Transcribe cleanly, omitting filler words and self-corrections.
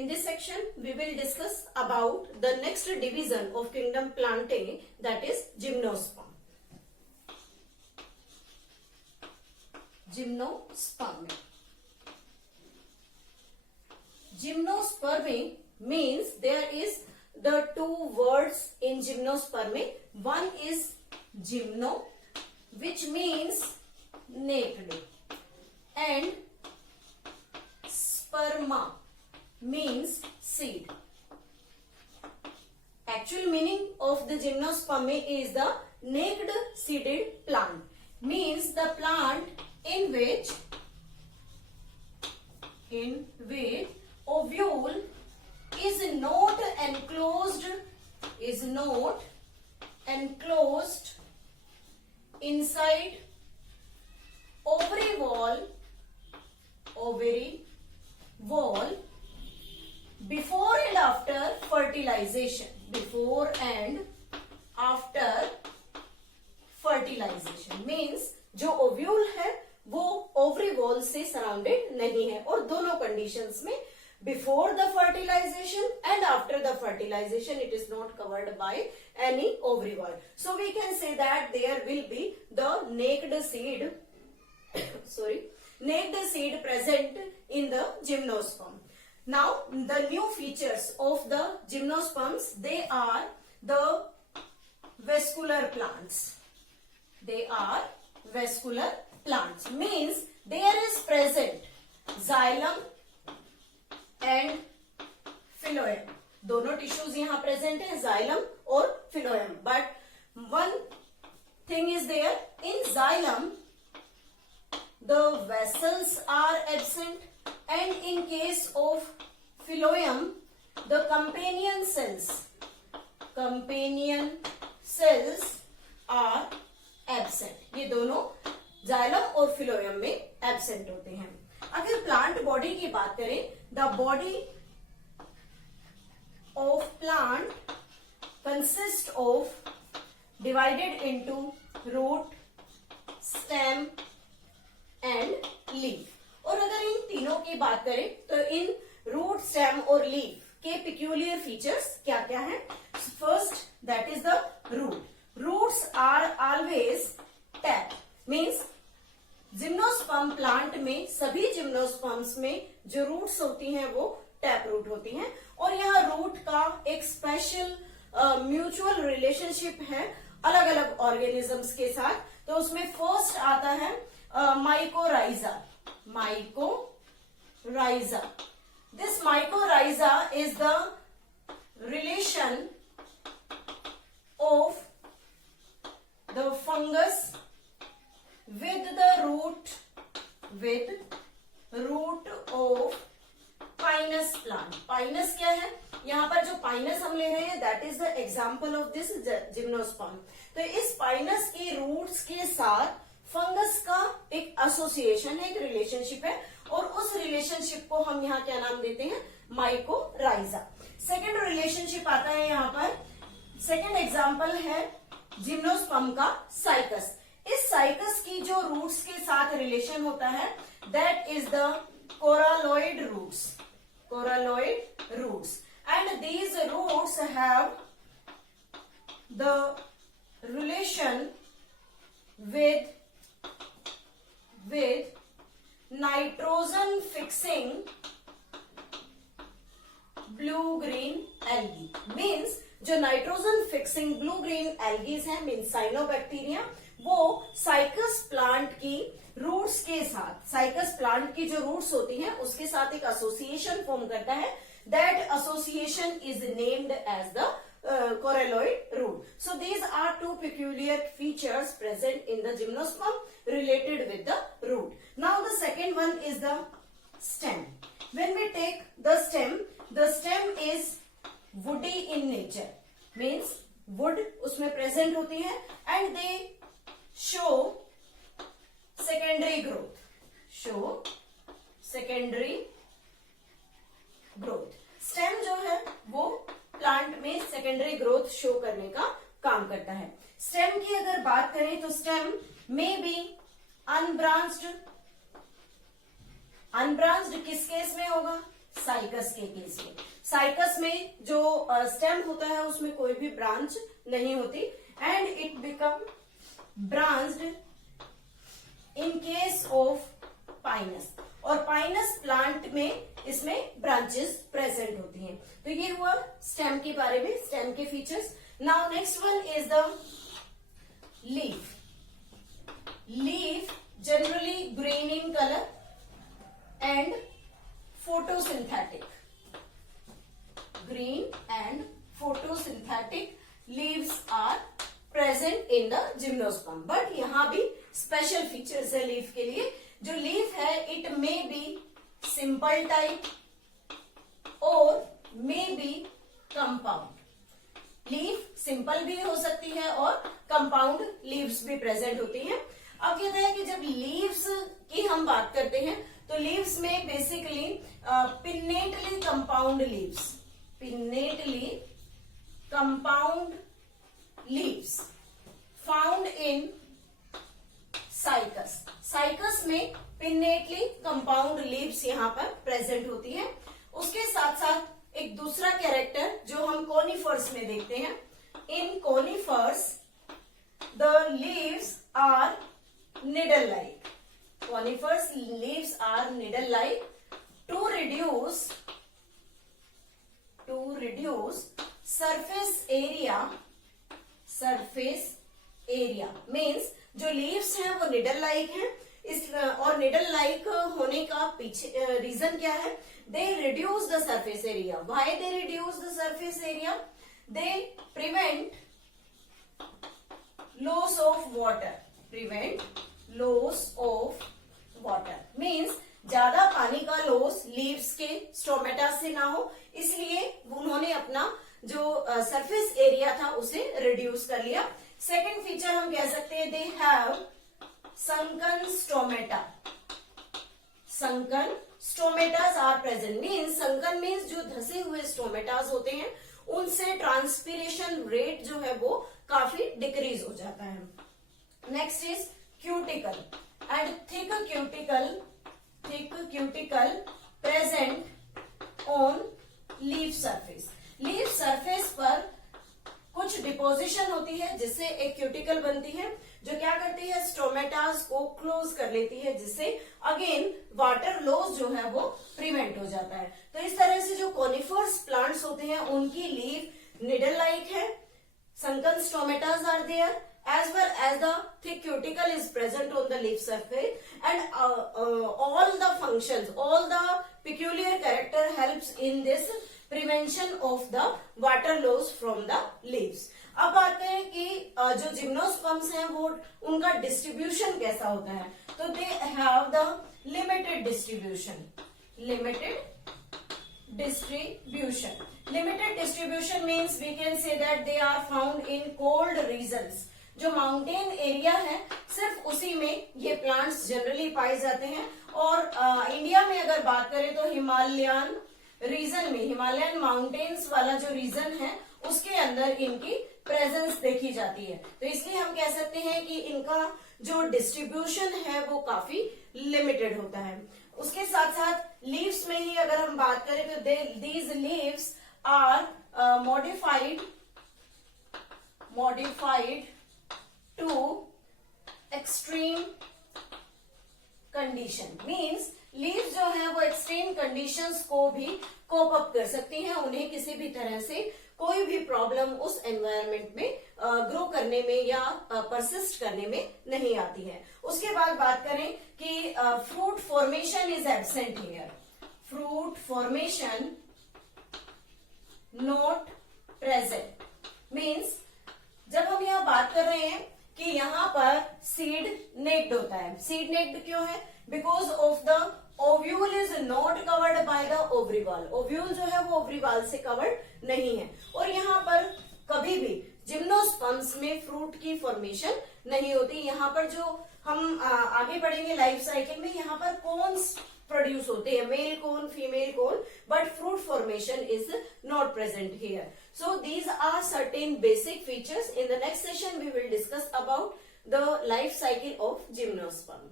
In this section, we will discuss about the next division of kingdom Plantae, that is gymnosperm. Gymnosperm. Gymnosperm means there is the two words in gymnosperm. One is gymno, which means naked, and sperma means seed. Actual meaning of the gymnosperm is the naked seeded plant, means the plant in which ovule is not enclosed inside ovary wall before and after fertilization. Means जो ovule है वो ovary wall से surrounded नहीं है, और दोनों conditions में before the fertilisation and after the fertilisation it is not covered by any ovary wall. So we can say that there will be the naked seed present in the gymnosperm. Now the new features of the gymnosperms, they are the vascular plants. Means there is present xylem and phloem. दोनों tissues यहाँ present है, xylem और phloem. But one thing is there, in xylem the vessels are absent, and in case of phloem the companion cells are absent. ये दोनों xylem और फिलोयम में absent होते हैं. अगर प्लांट बॉडी की बात करें, the body of plant consist of divided into root, stem and leaf. और अगर इन तीनों की बात करें तो इन रूट, स्टेम और लीफ के पिक्यूलियर फीचर्स क्या क्या हैं? First, that is the root. Roots are always tap. Means gymnosperm plant में, सभी जिम्नोस्पर्म्स में जो रूट्स होती हैं वो टैप रूट होती हैं, और यहाँ रूट का एक स्पेशल म्यूचुअल रिलेशनशिप है अलग अलग ऑर्गेनिजम्स के साथ. तो उसमें फर्स्ट आता है mycorrhiza. This mycorrhiza is the relation of the fungus with the root of pinus plant. Pinus क्या है? यहाँ पर जो pinus हम ले रहे हैं, that is the example of this gymnosperm. तो इस pinus की रूट्स के साथ फंगस का एक एसोसिएशन है, एक रिलेशनशिप है, और उस रिलेशनशिप को हम यहाँ क्या नाम देते हैं? माइकोराइजा. सेकेंड रिलेशनशिप आता है यहाँ पर. सेकेंड एग्जाम्पल है जिम्नोस्पर्म का साइकस. इस साइकस की जो रूट्स के साथ रिलेशन होता है, that is the coralloid roots. And these roots have the relation with nitrogen fixing blue green algae. Means जो nitrogen fixing blue green algae है, मीन्स साइनोबैक्टीरिया, वो साइकस प्लांट की रूट्स के साथ, साइकस प्लांट की जो रूट्स होती हैं उसके साथ एक एसोसिएशन फॉर्म करता है. That association is named as the coralloid root. So these are two peculiar features present in the gymnosperm related with the root. Now the second one is the stem. When we take the stem is woody in nature. Means wood उसमें present होती है, and they show secondary growth. Stem जो है वो plant में secondary growth show करने का काम करता है. स्टेम की अगर बात करें तो स्टेम में बी अनब्रांच्ड किस केस में होगा? साइकस के केस में। साइकस में जो स्टेम होता है उसमें कोई भी ब्रांच नहीं होती and it become branched in case of Pinus. और पाइनस प्लांट में इसमें ब्रांचेस प्रेजेंट होती हैं। तो ये हुआ स्टेम के बारे में, स्टेम के features. Now next one is the leaf. Leaf generally green in colour and photosynthetic. Green and photosynthetic leaves are present in the gymnosperm. But यहाँ भी special features है लीफ के लिए। जो लीफ है it may be simple type or may be compound. Leaf simple भी हो सकती है और कंपाउंड लीव्स भी प्रेजेंट होती हैं। अब कहते हैं कि जब लीव्स की हम बात करते हैं तो लीव्स में basically pinnately compound leaves, pinnately compound leaves found in cycas. Cycas में पिन्नेटली कंपाउंड लीव्स यहाँ पर प्रेजेंट होती है। उसके साथ साथ एक दूसरा कैरेक्टर जो हम कोनिफर्स में देखते हैं, in conifers the leaves are needle like. Conifers leaves are needle like. To reduce surface area means जो leaves हैं वो needle like हैं। इस और needle like होने का पीछे रीजन क्या है? They reduce the surface area. Why they reduce the surface area? They prevent loss of water. Prevent loss of water means ज्यादा पानी का लॉस लीव्स के स्टोमेटा से ना हो, इसलिए उन्होंने अपना जो सरफेस एरिया था उसे रिड्यूस कर लिया। सेकंड फीचर हम कह सकते हैं they have sunken stomata. Sunken stomatas are present means sunken means जो धसे हुए स्टोमेटास होते हैं उनसे ट्रांसपीरेशन रेट जो है वो काफी डिक्रीज हो जाता है। Next is cuticle and thick cuticle present on leaf surface. Leaf surface पर कुछ डिपोजिशन होती है जिससे एक क्यूटिकल बनती है जो क्या करती है स्टोमेटास को क्लोज कर लेती है, जिससे अगेन वाटर लॉस जो है वो प्रिवेंट हो जाता है। तो इस तरह से जो कोनिफर्स प्लांट्स होते हैं उनकी लीफ निडल लाइक है, sunken stomatas are there as well as the thick cuticle is present on the leaf surface and all the functions, all the peculiar character helps in this prevention of the water loss from the leaves. अब बात करें कि जो gymnosperms हैं वो उनका distribution कैसा होता है, तो they have the limited distribution. Limited distribution means we can say that they are found in cold regions. जो माउंटेन एरिया है सिर्फ उसी में ये प्लांट्स जनरली पाए जाते हैं। और इंडिया में अगर बात करें तो हिमालयन रीजन में, हिमालयन माउंटेन्स वाला जो रीजन है उसके अंदर इनकी प्रेजेंस देखी जाती है। तो इसलिए हम कह सकते हैं कि इनका जो डिस्ट्रीब्यूशन है वो काफी लिमिटेड होता है। उसके साथ साथ लीव्स में ही अगर हम बात करें तो these leaves are modified to extreme condition means leaves जो है वो एक्सट्रीम कंडीशंस को भी कोप अप कर सकती हैं। उन्हें किसी भी तरह से कोई भी प्रॉब्लम उस एनवायरनमेंट में ग्रो करने में या परसिस्ट करने में नहीं आती है। उसके बाद बात करें कि fruit formation is absent here. Fruit formation not present means जब हम यहाँ बात कर रहे हैं कि यहाँ पर सीड नेक्ड होता है। सीड नेक्ड क्यों है? Because of the ovule is not covered by the ovary wall. Ovule जो है वो ओवरीवाल से कवर्ड नहीं है और यहाँ पर कभी भी जिम्नोस्पर्म्स में फ्रूट की फॉर्मेशन नहीं होती। यहाँ पर जो हम आगे बढ़ेंगे लाइफ साइकिल में, यहाँ पर कोन्स प्रोड्यूस होते हैं, male cone, female cone, but fruit formation is not present here. So these are certain basic features. In the next session we will discuss about the life cycle of gymnosperm.